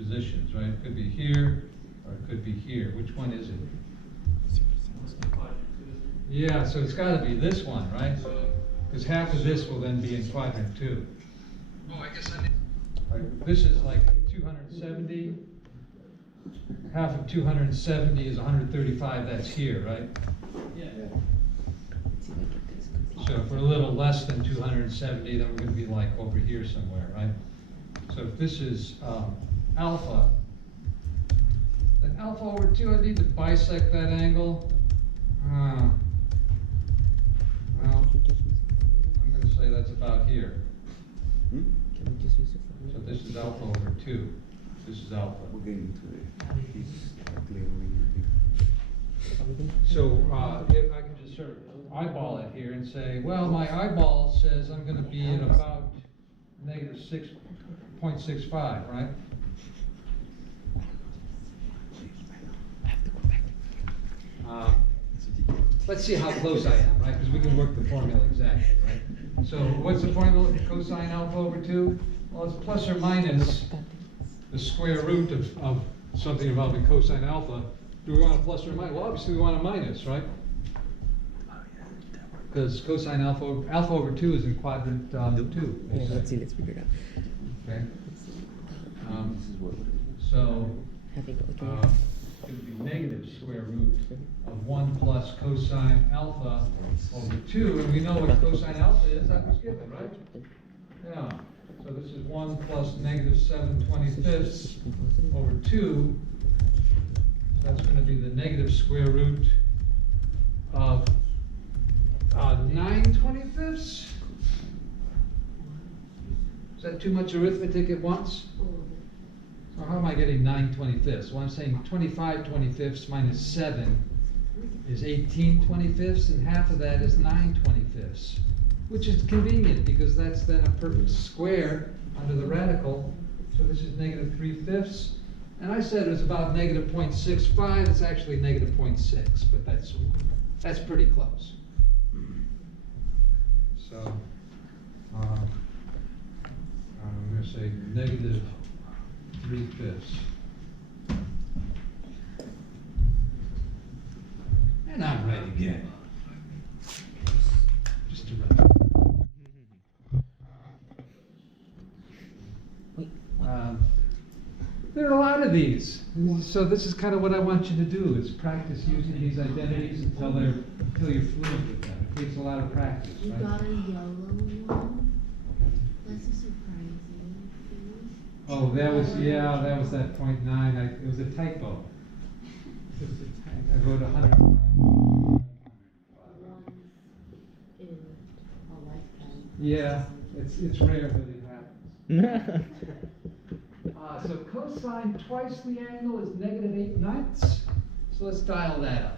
positions, right? It could be here, or it could be here. Which one is it? Yeah, so it's gotta be this one, right? Because half of this will then be in quadrant 2. Oh, I guess I did. Right, this is like 270. Half of 270 is 135, that's here, right? Yeah. So if we're a little less than 270, then we're gonna be like over here somewhere, right? So if this is alpha, then alpha over 2, I need to bisect that angle. Well, I'm gonna say that's about here. So this is alpha over 2. This is alpha. We're getting to it. He's clearly. So if I can just sort of eyeball it here and say, well, my eyeball says I'm going to be at about negative 6.65, right? Let's see how close I am, right? Because we can work the formula exactly, right? So what's the formula for cosine alpha over 2? Well, it's plus or minus the square root of something involving cosine alpha. Do we want a plus or a minus? Well, obviously we want a minus, right? Because cosine alpha over 2 is in quadrant 2. Yeah, let's figure it out. Okay. This is what. So Having it it would be negative square root of 1 plus cosine alpha over 2, and we know what cosine alpha is. That was given, right? Yeah. So this is 1 plus negative 7/25 over 2. That's going to be the negative square root of 9/25. Is that too much arithmetic at once? So how am I getting 9/25? Well, I'm saying 25/25 minus 7 is 18/25, and half of that is 9/25, which is convenient because that's then a perfect square under the radical. So this is negative 3/5. And I said it was about negative 0.65. It's actually negative 0.6, but that's pretty close. So I'm going to say negative 3/5. And I'm right again. Just to run. There are a lot of these. So this is kind of what I want you to do, is practice using these identities until you're fluent with them. It takes a lot of practice, You right? got a yellow one? That's a surprising. Oh, that was that 0.9. It was a typo. I wrote 100. One in a lifetime. Yeah, it's rare, but it happens. So cosine twice the angle is negative 8/9. So let's dial that up.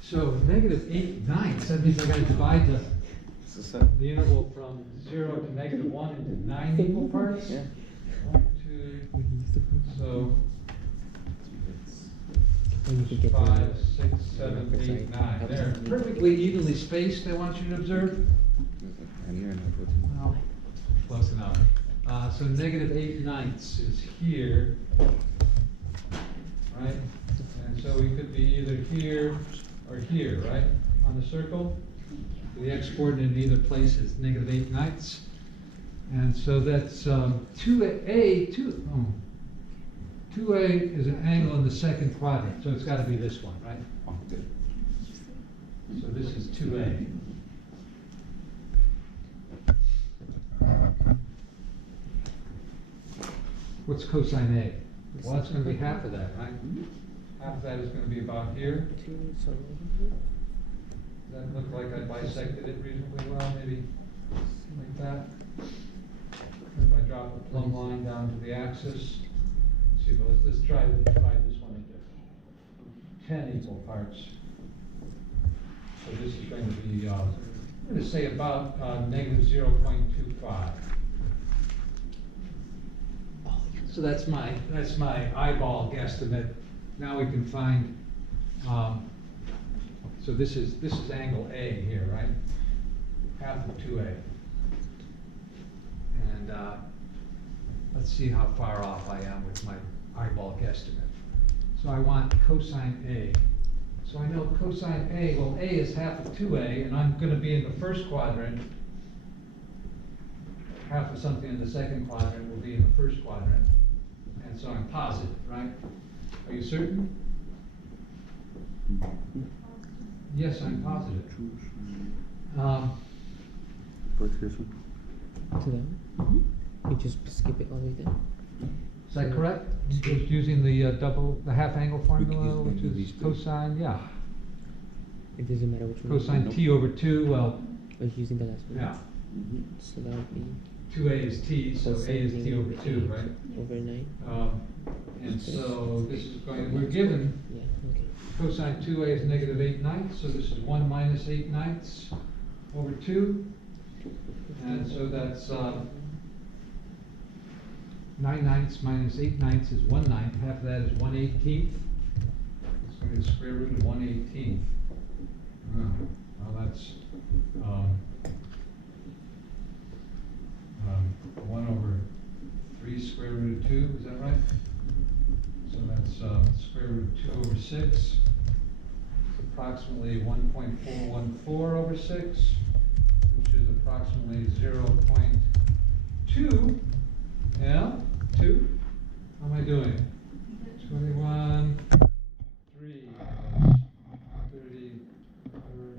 So negative 8/9. That means I got to divide the interval from 0 to negative 1 into 9 equal parts. Yeah. 1, 2, so 5, 6, 7, 8, 9. They're perfectly evenly spaced, I want you to observe. Well, close enough. So negative 8/9 is here, right? And so we could be either here or here, right? On the circle. The x-coordinate in either place is negative 8/9. And so that's 2A is an angle in the second quadrant, so it's got to be this one, right? Oh, good. So this is 2A. What's cosine A? Well, that's going to be half of that, right? Half of that is going to be about here. Does that look like I bisected it reasonably well? Maybe like that. If I drop the plumb line down to the axis. Let's see, but let's try to divide this one into 10 equal parts. So this is going to be, I'm going to say about negative 0.25. So that's my eyeball guesstimate. Now we can find, so this is angle A here, right? Half of 2A. And let's see how far off I am with my eyeball guesstimate. So I want cosine A. So I know cosine A, well, A is half of 2A, and I'm gonna be in the first quadrant. Half of something in the second quadrant will be in the first quadrant. And so I'm positive, right? Are you certain? Yes, I'm positive. What's this one? To that one? You just skip it all the way down. Is that correct? Just using the the half angle formula, Use which any of is these two. cosine, yeah. It doesn't matter which one. Cosine T over 2, well, Or using the last one. yeah. So that would be 2A is T, so A is cosine T over 2, eight right? Over 9. And so this is going, we're given Yeah, okay. cosine 2A is negative 8/9, so this is 1 minus 8/9 over 2. And so that's 9/9 minus 8/9 is 1/9. Half of that is 1/18. It's going to be the square root of 1/18. Well, that's 1 over 3 square root of 2, is that right? So that's square root of 2 over 6. It's approximately 1.414 over 6, which is approximately 0.2. Yeah, 2. How am I doing? 21, 3,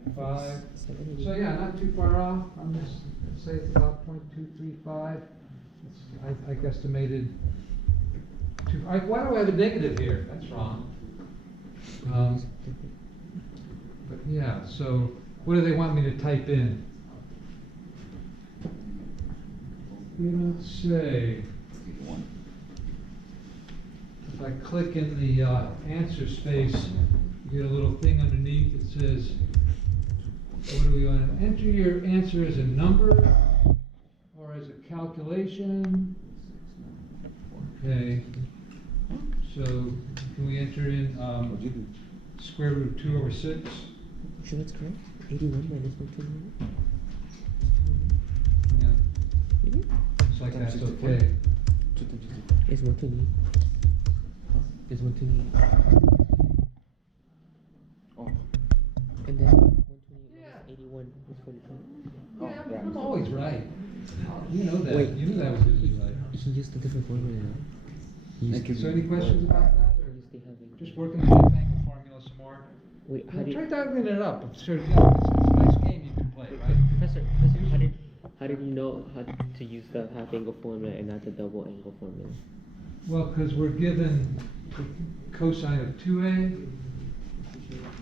35. So yeah, not too far off. I'm just, let's say it's about 0.235. I guesstimated. Why do I have a negative here? That's wrong. But yeah, so what do they want me to type in? You don't say. If I click in the answer space, you get a little thing underneath that says, what do we want to enter your answer as a number or as a calculation? Okay. So can we enter in square root of 2 over 6? Sure, that's correct. 81 minus 129. Yeah. Really? Looks like that's okay. It's 128. It's 128. Oh. And then 128 Yeah. minus 81 is 45. Yeah, I'm always right. You know that. Wait. You knew that was going to be right. He used a different formula now. Thank you. So any questions about that? Or Used the having. just working the half angle formula some more? Wait, how did? Try dialing it up. I'm sure, it's a nice game you can play, right? Professor, how did you know how to use the half angle formula and not the double angle formula? Well, because we're given the cosine of 2A,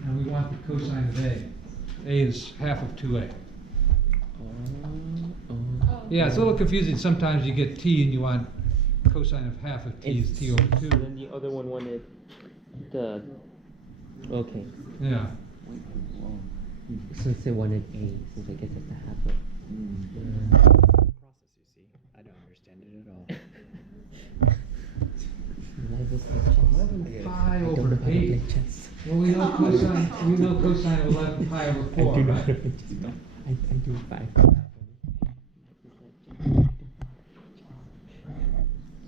and we want the cosine of A. A is half of 2A. Yeah, it's a little confusing. Sometimes you get T and you want cosine of half of T is T over 2. And then the other one wanted the. Okay. Yeah. Since they wanted A, since I guess it's the half of. Process, you see. I don't understand it at all. Life is like chess. 11 pi I don't over know how to 8. play chess. Well, we know cosine of 11 pi over 4, I do not right? play chess. I do 5.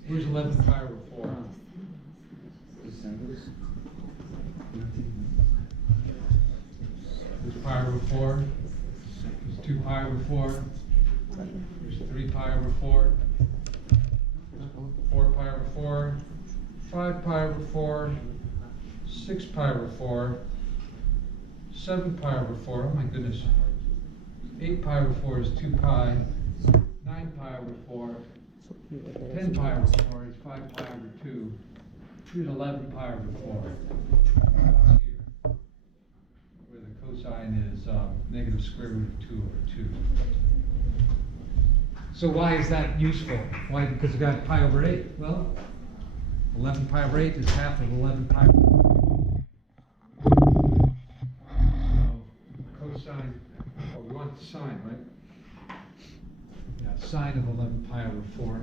Where's 11 pi over 4? There's pi over 4. There's 2 pi over 4. There's 3 pi over 4. 4 pi over 4. 5 pi over 4. 6 pi over 4. 7 pi over 4. Oh my goodness. 8 pi over 4 is 2 pi. 9 pi over 4. 10 pi over 4 is 5 pi over 2. Here's 11 pi over 4. That's here. Where the cosine is negative square root of 2 over 2. So why is that useful? Why? Because we got pi over 8. Well, 11 pi over 8 is half of 11 pi over 4. So cosine, oh, we want the sine, right? Yeah, sine of 11 pi over 4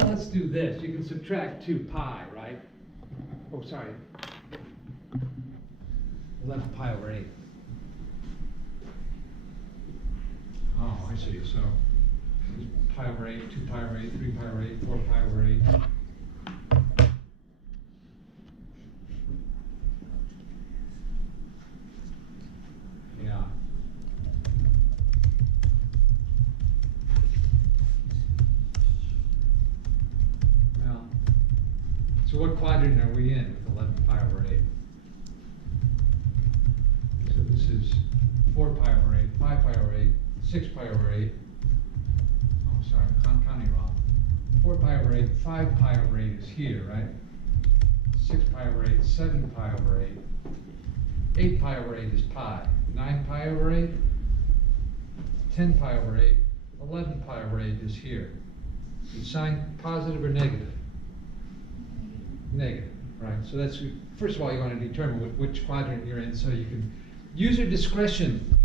Well, let's do this. You can subtract 2 pi, right? Oh, sorry. 11 pi over 8. Oh, I see. So pi over 8, 2 pi over 8, 3 pi over 8, 4 pi over 8. Yeah. Well, so what quadrant are we in with 11 pi over 8? So this is 4 pi over 8, 5 pi over 8, 6 pi over 8. Oh, sorry, I'm counting wrong. 4 pi over 8, 5 pi over 8 is here, right? 6 pi over 8, 7 pi over 8. 8 pi over 8 is pi. 9 pi over 8, 10 pi over 8, 11 pi over 8 is here. You sign positive or negative? Negative, right? So that's, first of all, you want to determine which quadrant you're in so you can use your discretion